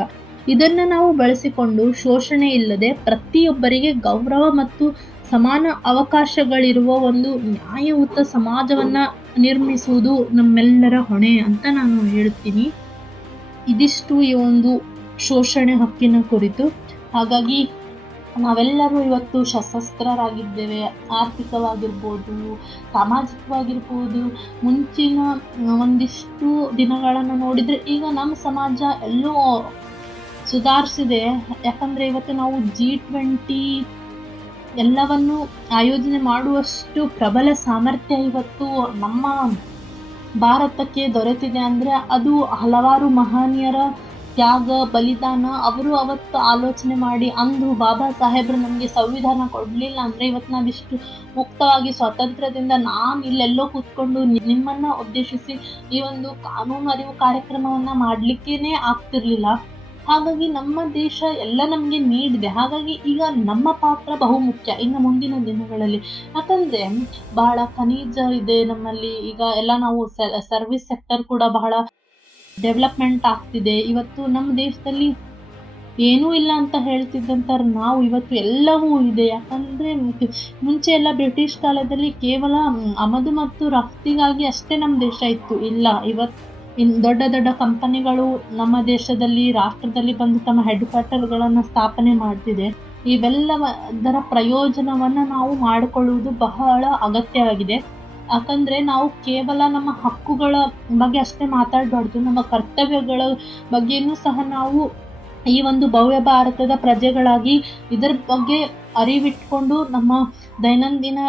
ಇದನ್ನ ನಾವು ಬಳಸಿಕೊಂಡು ಶೋಷಣೆ ಇಲ್ಲದೆ ಪ್ರತಿಯೊಬ್ಬರಿಗೆ ಗೌರವ ಮತ್ತು ಸಮಾನ ಅವಕಾಶಗಳಿರುವ ಒಂದು ನ್ಯಾಯಯುತ ಸಮಾಜವನ್ನ ನಿರ್ಮಿಸುವುದು ನಮ್ಮೆಲ್ಲರ ಹೊಣೆ ಅಂತ ನಾನು ಹೇಳ್ತೀನಿ ಇದಿಷ್ಟು ಈ ಒಂದು ಶೋಷಣೆ ಹಕ್ಕಿನ ಕುರಿತು. ಹಾಗಾಗಿ ನಾವೆಲ್ಲರೂ ಇವತ್ತು ಸಶಸ್ತ್ರರಾಗಿದ್ದೇವೆ, ಆರ್ಥಿಕವಾಗಿರ್ಬೋದು, ಸಾಮಾಜಿಕವಾಗಿರ್ಬೋದು. ಮುಂಚಿನ ಒಂದಿಷ್ಟು ದಿನಗಳನ್ನು ನೋಡಿದರೆ ಈಗ ನಮ್ಮ ಸಮಾಜ ಎಲ್ಲೋ ಸುಧಾರಿಸಿದೆ. ಯಾಕಂದರೆ ಇವತ್ತು ನಾವು ಜಿ ಟ್ವೆಂಟಿ ಎಲ್ಲವನ್ನು ಆಯೋಜನೆ ಮಾಡುವಷ್ಟು ಪ್ರಬಲ ಸಾಮರ್ಥ್ಯ ಇವತ್ತು ನಮ್ಮ ಭಾರತಕ್ಕೆ ದೊರೆತಿದೆ. ಅಂದರೆ ಅದು ಹಲವಾರು ಮಹನೀಯರ ತ್ಯಾಗ, ಬಲಿದಾನ ಅವರು ಅವತ್ತು ಆಲೋಚನೆ ಮಾಡಿ ಅಂದು ಬಾಬಾ ಸಾಹೇಬ್ರು ನಮಗೆ ಸಂವಿಧಾನ ಕೊಡಲಿಲ್ಲ. ಅಂದರೆ ಇವತ್ತು ನಾವಿಷ್ಟು ಮುಕ್ತವಾಗಿ ಸ್ವಾತಂತ್ರ್ಯದಿಂದ ನಾನು ಇಲ್ಲೆಲ್ಲೋ ಕೂತ್ಕೊಂಡು ನಿಮ್ಮನ್ನು ಉದ್ದೇಶಿಸಿ ಈ ಒಂದು ಕಾನೂನು ಅರಿವು ಕಾರ್ಯಕ್ರಮವನ್ನು ಮಾಡಲಿಕ್ಕೇ ಆಗ್ತಿರ್ಲಿಲ್ಲ. ಹಾಗಾಗಿ ನಮ್ಮ ದೇಶ ಎಲ್ಲ ನಮಗೆ ನೀಡಿದೆ. ಹಾಗಾಗಿ ಈಗ ನಮ್ಮ ಪಾತ್ರ ಬಹುಮುಖ್ಯ ಇನ್ನು ಮುಂದಿನ ದಿನಗಳಲ್ಲಿ ಯಾಕಂದರೆ ಬಹಳ ಖನಿಜ ಇದೆ ನಮ್ಮಲ್ಲಿ. ಈಗ ಎಲ್ಲ ನಾವು ಸರ್ವಿಸ್ ಸೆಕ್ಟರ್ ಕೂಡ ಬಹಳ ಡೆವಲಪ್ಮೆಂಟ್ ಆಗ್ತಿದೆ. ಇವತ್ತು ನಮ್ಮ ದೇಶದಲ್ಲಿ ಏನೂ ಇಲ್ಲ ಅಂತ ಹೇಳ್ತಿದ್ದಂಥ ನಾವು ಇವತ್ತು ಎಲ್ಲವೂ ಇದೆ. ಯಾಕಂದರೆ ಮುಂಚೆ ಎಲ್ಲ ಬ್ರಿಟಿಷ್ ಕಾಲದಲ್ಲಿ ಕೇವಲ ಆಮದು ಮತ್ತು ರಫ್ತಿಗಾಗಿ ಅಷ್ಟೇ ನಮ್ಮ ದೇಶ ಇತ್ತು. ಇಲ್ಲ, ಇವತ್ತು ಇನ್ ದೊಡ್ಡ ದೊಡ್ಡ ಕಂಪನಿಗಳು ನಮ್ಮ ದೇಶದಲ್ಲಿ, ರಾಷ್ಟ್ರದಲ್ಲಿ ಬಂದು ತಮ್ಮ ಹೆಡ್ ಕ್ವಾರ್ಟರ್ಗಳನ್ನು ಸ್ಥಾಪನೆ ಮಾಡ್ತಿದೆ. ಇವೆಲ್ಲದರ ಪ್ರಯೋಜನವನ್ನು ನಾವು ಮಾಡಿಕೊಳ್ಳುವುದು ಬಹಳ ಅಗತ್ಯವಾಗಿದೆ. ಯಾಕಂದರೆ ನಾವು ಕೇವಲ ನಮ್ಮ ಹಕ್ಕುಗಳ ಬಗ್ಗೆ ಅಷ್ಟೇ ಮಾತಾಡಬಾರ್ದು, ನಮ್ಮ ಕರ್ತವ್ಯಗಳ ಬಗ್ಗೆನೂ ಸಹ ನಾವು ಈ ಒಂದು ಭವ್ಯ ಭಾರತದ ಪ್ರಜೆಗಳಾಗಿ ಇದರ ಬಗ್ಗೆ ಅರಿವಿಟ್ಕೊಂಡು ನಮ್ಮ ದೈನಂದಿನ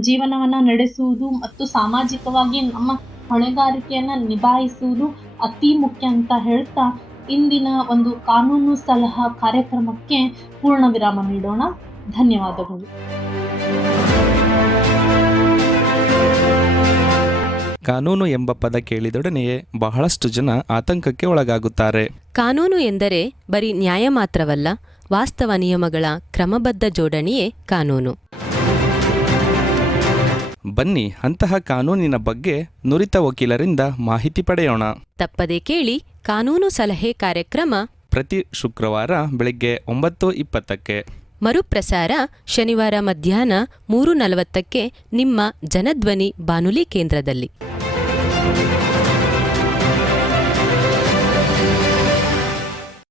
ಜೀವನವನ್ನು ನಡೆಸುವುದು ಮತ್ತು ಸಾಮಾಜಿಕವಾಗಿ ನಮ್ಮ ಹೊಣೆಗಾರಿಕೆಯನ್ನು ನಿಭಾಯಿಸುವುದು ಅತಿ ಮುಖ್ಯ ಅಂತ ಹೇಳ್ತಾ ಇಂದಿನ ಒಂದು ಕಾನೂನು ಸಲಹಾ ಕಾರ್ಯಕ್ರಮಕ್ಕೆ ಪೂರ್ಣ ವಿರಾಮ ನೀಡೋಣ. ಧನ್ಯವಾದಗಳು. ಕಾನೂನು ಎಂಬ ಪದ ಕೇಳಿದೊಡನೆಯೇ ಬಹಳಷ್ಟು ಜನ ಆತಂಕಕ್ಕೆ ಒಳಗಾಗುತ್ತಾರೆ. ಕಾನೂನು ಎಂದರೆ ಬರೀ ನ್ಯಾಯ ಮಾತ್ರವಲ್ಲ ವಾಸ್ತವ ನಿಯಮಗಳ ಕ್ರಮಬದ್ಧ ಜೋಡಣೆಯೇ ಕಾನೂನು. ಬನ್ನಿ ಅಂತಹ ಕಾನೂನಿನ ಬಗ್ಗೆ ನುರಿತ ವಕೀಲರಿಂದ ಮಾಹಿತಿ ಪಡೆಯೋಣ. ತಪ್ಪದೆ ಕೇಳಿ ಕಾನೂನು ಸಲಹೆ ಕಾರ್ಯಕ್ರಮ ಪ್ರತಿ ಶುಕ್ರವಾರ ಬೆಳಗ್ಗೆ ಒಂಬತ್ತು ಇಪ್ಪತ್ತಕ್ಕೆ. ಮರುಪ್ರಸಾರ ಶನಿವಾರ ಮಧ್ಯಾಹ್ನ ಮೂರು ನಲವತ್ತಕ್ಕೆ ನಿಮ್ಮ ಜನಧ್ವನಿ ಬಾನುಲಿ ಕೇಂದ್ರದಲ್ಲಿ.